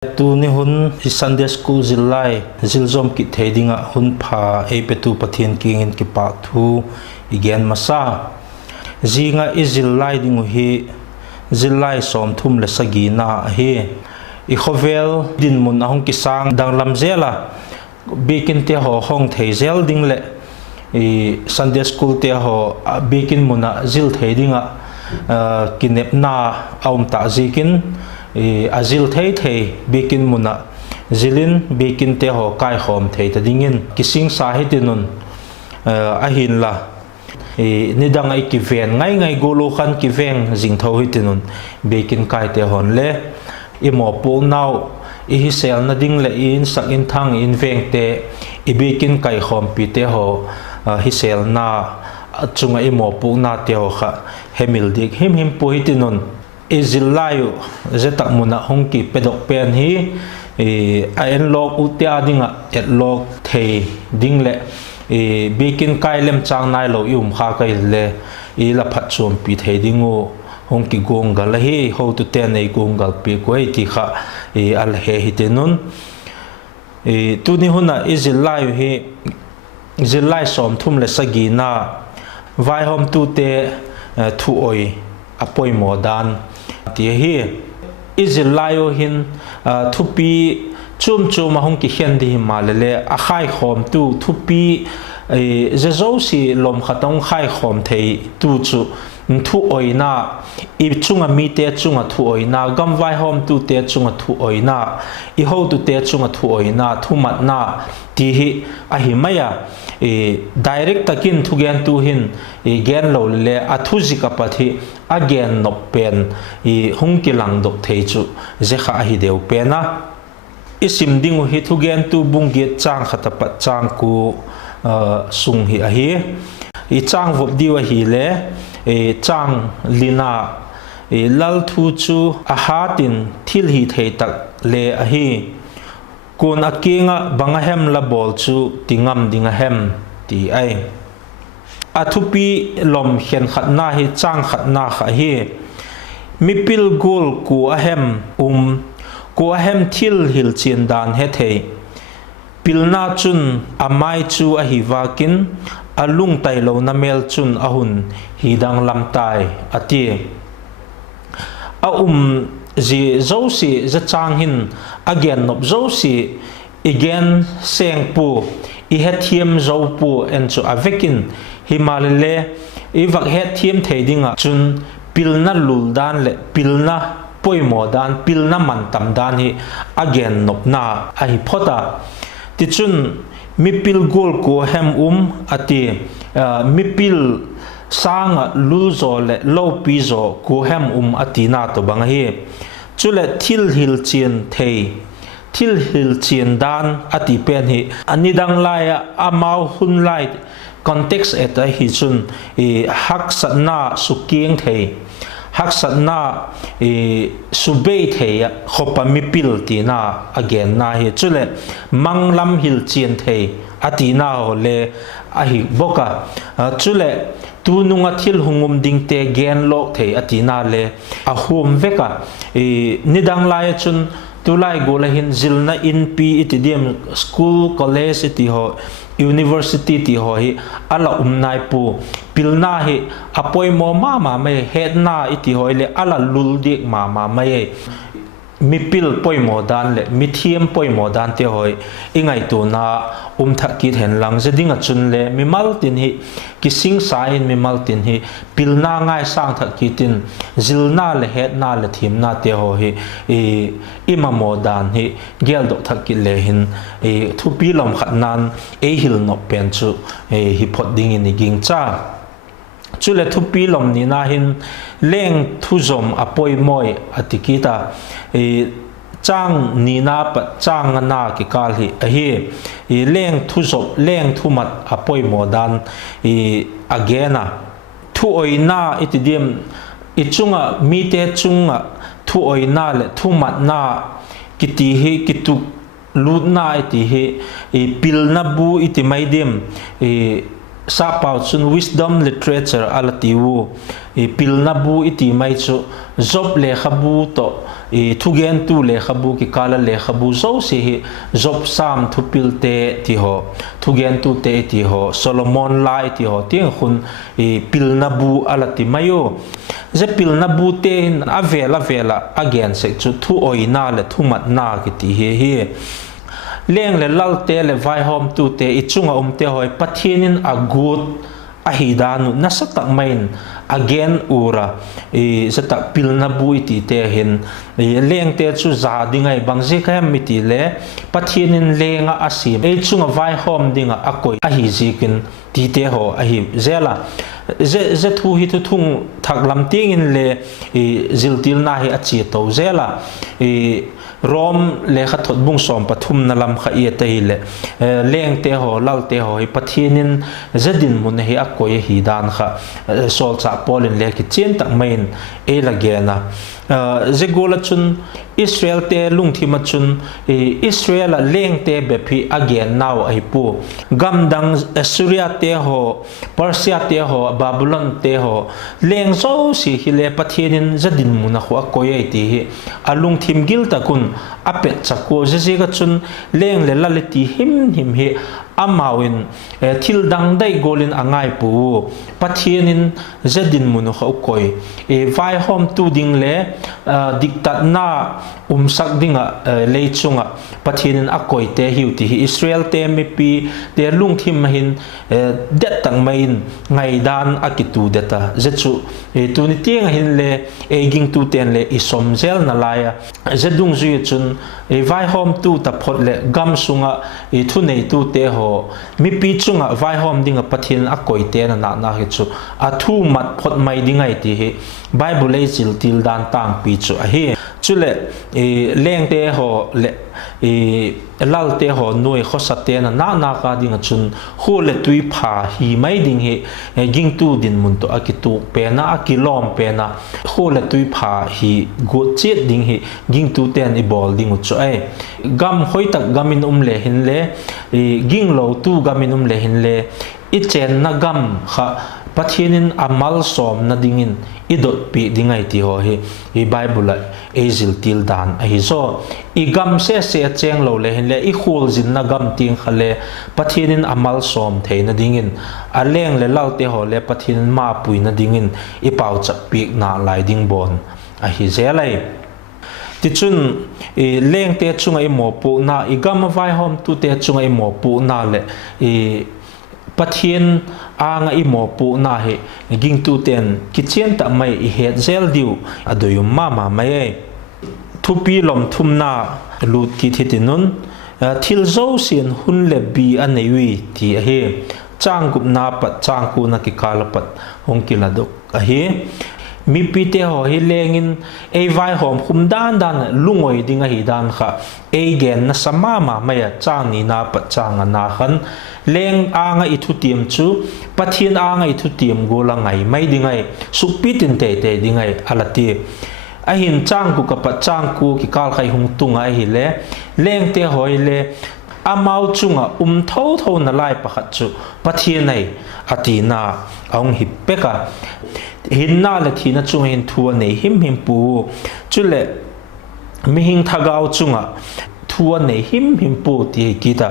tu ni hun Sunday school zilai zilzom ki thedinga hun pha epetu pathian king in ki pa thu igen masa zinga izilai dingu hi zilai som thum le sagina hi I khovel din mun ahong kisang dang lamzela bikin te ho hong theizel ding le Sunday school te ho bikin muna zil thedinga kinep na aum ta zikin azil thei bikin muna zilin bikin te ho kai khom thei ta dingin kising sahitinun ahin la nidang ai ki ven ngai golo khan ki veng jing tho hitinun bikin kai te hon le imo po naw hi sel na ding le in sak in thang in veng te bikin kai khom pi te ho hi sel na chunga imo po na te ho kha hemil dik him po hitinun izilayu zetak muna hongki pedok pen hi aen lok utia dinga et lok thei dingle bikin kailem chang nai lo yum kha kai le la phat chom pi thei dingu hongki gongal hi ho tu te nei gongal pi koi ti kha al he hitenun tu ni huna izilayu hi zilai som thum le sagina vai hom tu te thu oi apoi modan ti hi izilayo hin thupi chum ahong ki hendi malele a khai khom tu thupi zezo si lom khatong khai khom thei tu chu thu oina I chunga mi te chunga thu oina gam vai hom tu te chunga thu oina I ho tu te chunga thu oina thu mat na ti hi a hi maya direct takin thu gen tu hin gen lo le a thu zika pathi again no pen hung ki lang dok thei chu je kha hi deu pena isim dingu hi thu gen tu bung ge chang khatapat chang ku sung hi a hi I chang vop diwa hi le chang lina lal thu chu a hatin thil hi thei tak le a hi kun akinga bangahem la bol chu tingam dinga hem ti ai athupi lom hen khatna hi chang khatna kha hi mipil gol ku ahem thil hil chin dan he thei pilna chun amai chu a hi wakin alung tai lo na mel chun ahun hidang lam tai ati a ji zosi za chang hin again nop zosi again seng pu I hethiam zo pu en chu avekin himalele I vak hethiam theidinga chun pilna luldan le pilna poimo dan pilna mantam dan hi again nop na a hi phota ti chun mipil gol ko hem ati mipil sang luzo le low pizo ko hem ati na to bang hi chule thil hil chin thei thil hil chin dan ati pen hi anidang laya amau hun lai context eta hi chun hak satna sukieng thei hak satna subei thei khopa mipil ti na again na hi chule manglam hil chin thei ati na le a hi boka chule tu nunga thil hungum ding te gen lok thei ati na le a hum veka nidang lai chun tu lai go la hin zilna in pi itidiam school college iti ho university ti ho hi ala nai pu pilna hi apoi mo ma me head na iti ho le ala lul dik ma mai mi pil poimo dan le mi thiam poimo dan te hoi ingai tu na thakit hen lang zedinga chun le mi maltin hi kising sain mi maltin hi pilna ngai sang thakitin zilna le het na le thim na te ho hi ima modan hi gel do thakit le hin thu pi lom khatnan hil no pen chu hi phot ding in ging cha chule thu pi lom ni na hin leng thu zom apoi moi atikita chang ni na pa chang na ki kal hi hi leng thu zop leng thu mat apoi modan agena thu oina itidim ichunga mi te chunga thu oina le thu mat na kiti hi kitu lut na iti hi pilna bu iti maidim sa pau chun wisdom literature alatiwu pilna bu iti mai chu job le khabu to thu gen tu le khabu ki kala le khabu zo si hi job sam thu pil te ti ho thu gen tu te ti ho Solomon lai ti ho tiang khun pil na bu ala ti mayo je pil na bu te avela again se chu thu oina le thu mat na ki ti hi leng le lal te le vai hom tu te I chunga te hoi pathinin agut ahidanu nasatak main again ura zatak pilna bu iti te hin leng te chu za dingai bangje ka miti le pathinin lenga asim chunga vai hom dinga akoi ahi zikin ti te ho ahi zela ze thu hi tu thung thak lam ting in le ziltil na hi achi to zela rom le kha thot bung som pathum na lam kha ye te le leng te ho lal te ho pathinin zadin mun hi akoi hi dan kha sol cha polin le ki chen tak main e la gena ze gola chun Israel te lung thima chun Israel leng te be phi again now ai pu gamdang Assyria te ho Persia te ho Babylon te ho leng so si hi le pathinin zadin mun na kho akoi ai ti hi alung thim gil takun apet chako je ga chun leng le laliti him hi amawin thil dang dai golin angai pu pathinin zadin mun kho koi vai hom tu ding le diktat na sak dinga leichunga pathinin akoi te hiuti hi Israel te mi pi te lung thim hin det tang main ngai dan akitu deta zechu tu ni tiang hin le ging tu ten le isom zel na laya zedung zui chun vai hom tu ta phot le gam sunga thu nei tu te ho mi pi chunga vai hom dinga pathin akoi te na hi chu a thu mat phot mai dingai ti hi Bible le chil til dan tang pi chu a hi chule leng te ho le lal te ho noi khosate na ka dinga chun hu le tui pha hi mai ding hi ging tu din mun to akitu pe na akilom pe na hu le tui pha hi go chet ding hi ging tu ten I bol ding chu ai gam hoi tak gamin le hin le ging lo tu gamin le hin le I chen na gam kha pathinin amal som na dingin idot pi dingai ti ho hi Bible ezil til dan a hi zo I gam se cheng lo le hin le I khul zin na gam ting khale pathinin amal som theina dingin a leng le lau te ho le pathinin ma pui na dingin I pau chak pi na lai ding bon a hi zelai ti chun leng te chunga I mo pu na I gam vai hom tu te chunga I mo pu na le pathin anga I mo pu na he ging tu ten kitchen ta mai I het zel diu adoyum mama mai thupi lom thumna lut ki thitinun thil zo sin hun le bi anei ti he chang gup na pat chang ku na ki kala pat hong ki ladok a he mi pite ho hi lengin ei vai hom khum dan lungoi dinga hi dan kha ei gen na samama maya chang ni na pat chang na khan leng anga I thu tiam chu pathin anga I thu tiam gola ngai mai dingai supitin te dingai alati a hin chang ku ka pat chang ku ki kal khai hung tunga hi le leng te hoi le amau chunga tho na lai pakhat chu pathin nei atina ong hi peka hin na le thina chung hin thua nei him pu chule mi hing thagau chunga thua nei him pu ti kita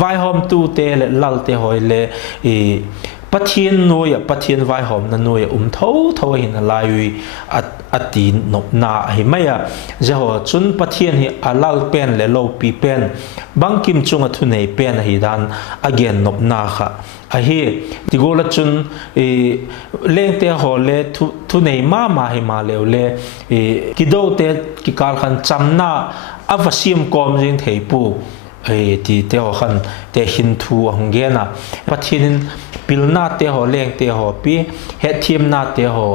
vai hom tu te le lal te hoi le pathin noya pathin vai hom na noya tho hin lai ati nop na hi maya jeho chun pathin hi alal pen le lo pi pen bangkim chunga thu nei pen hi dan again nop na kha a hi tigola chun leng te ho le thu nei ma hi ma le le kido te ki kal khan chamna avasim kom jing thei pu ti te ho khan te hin thu hongena pathin pilna te ho leng te ho pi he thim na te ho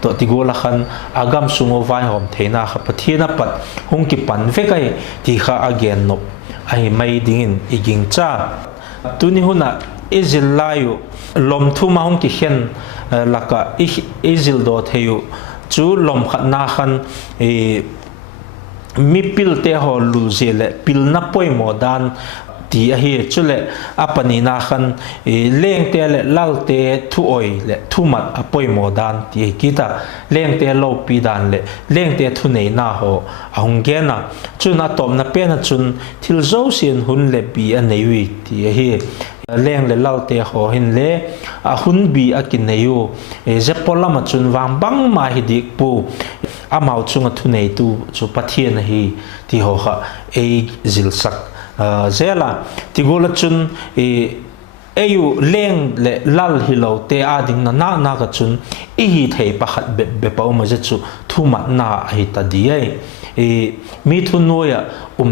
to tigola khan agam sungo vai hom theina kha pathina pat hong ki pan ve kai ti kha again no ai mai dingin iging cha tuni huna izil layu lom thu ma hong ki hen laka izil do theyu chu lom khat na khan mi pil te ho lu zele pil na poi mo dan ti a hi chule apani na khan leng te le lal te thu oi le thu mat apoi modan ti kita leng te lo pi dan le leng te thu nei na ho ahung ge na chuna tom na pe na chun thil zo sin hun le pi a nei wi ti hi leng le lau te ho hin le a hun bi a kin nei u zepola ma chun wang bang ma hi dik pu amau chunga thu nei tu chu pathian hi ti ho kha e zil sak zela ti gola chun ayu leng le lal hi lo te ading na ka chun i hi thei pakhat be pau ma je chu thu ma na hi ta di ai mi thu noya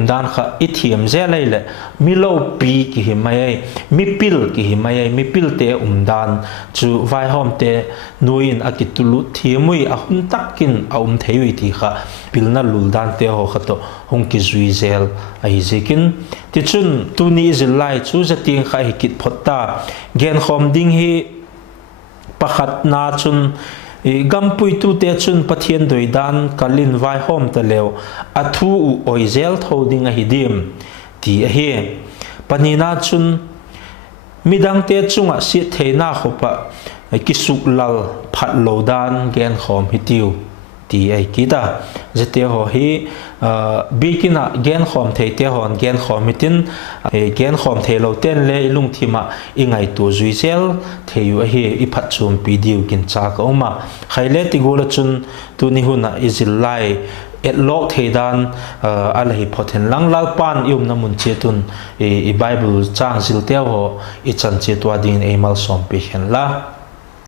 dan kha ithiam zelai le mi lo pi ki hi mai mi pil ki hi mai mi pil te dan chu vai hom te nuin akitulu thiamui a hun takin a theiwi ti kha pilna luldan te ho khato hong ki zui zel a hi zekin ti chun tu ni zilai chu zating kha hi kit photta gen khom ding hi pakhat na chun gampui tu te chun pathian doidan kalin vai hom ta leo athu u oizel thoding a hidim ti a he panina chun midang te chunga si theina khopa kisuk lal phat lodan gen khom hitiu ti ai kita jete ho hi bikina gen khom thei te hon gen khom mitin gen khom thei lo ten le lung thima ingai tu zui sel theiu a hi i phat chum pi diu kin cha ka oma khaile ti gola chun tu ni huna izil lai et lok theidan alahi phothen langlal pan yum na mun che tun i bible chang zil te ho i chan che twa din emal som pe hen la